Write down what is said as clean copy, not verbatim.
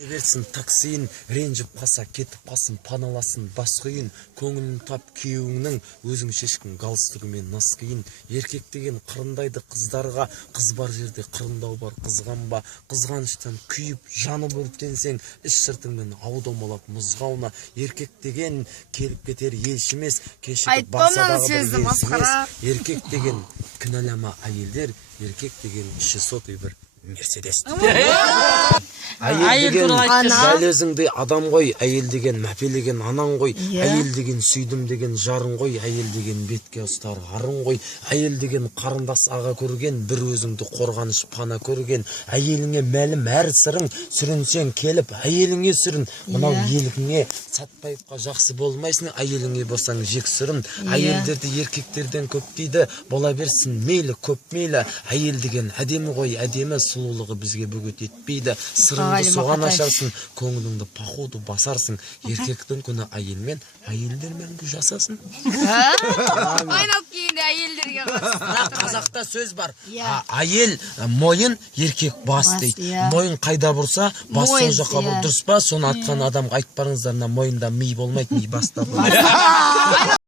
Берсін таксиін, ренжіп қаса, кетіп қасын, паналасын, бас қиын, көңілін тап күйеуіңнің, өзің шешкін галстугімен нас киін. Еркек деген қырындайды қыздарға, қыз бар жерде қырындау бар, қызғанба, қызғаныштан күйіп, жанып өртенсең, іш жыртыңмен аудамалап мұзғауна. Еркек деген келіп кетер елшімес, кешігіп барсадағы бір елшімес. Еркек деген кінәлама әйелдер, еркек деген іші соты бір Мерседес. Әйел деген дәл өзіңдей адам ғой, әйел деген мәпелеген анаң ғой, әйел деген сүйдім деген жарың ғой, әйел деген бетке ұстар арын ғой, әйел деген қарындас аға көрген, бір өзіңді қорғаныш пана көрген, әйеліңе мәлім әр сырың, сүрінсең келіп, әйеліңе сүрін, мынау еліңе Сатпаевқа жақсы болмайсың, әйеліңе болсаң жек сүрін. Әйелдерді еркектерден көп дейді, бола берсін мейлі көп мейлі, әйел деген әдемі ғой, әдемі сұлулығы бізге бөгет етпейді, сырыңды соған ашарсың, көңіліңді пахуды басарсың. Еркектің күні әйелмен, әйелдер мәңгі жасасын. Айналып кейінде әйелдерге қосып. Қазақта сөз бар. Әйел мойын, еркек бас дейді. Мойын қайда бұрса, бас сол жаққа бұрса, дұрыс па? Соны атқан адамға айтпарыңыздар, мойында ми болмайды, ми баста болады.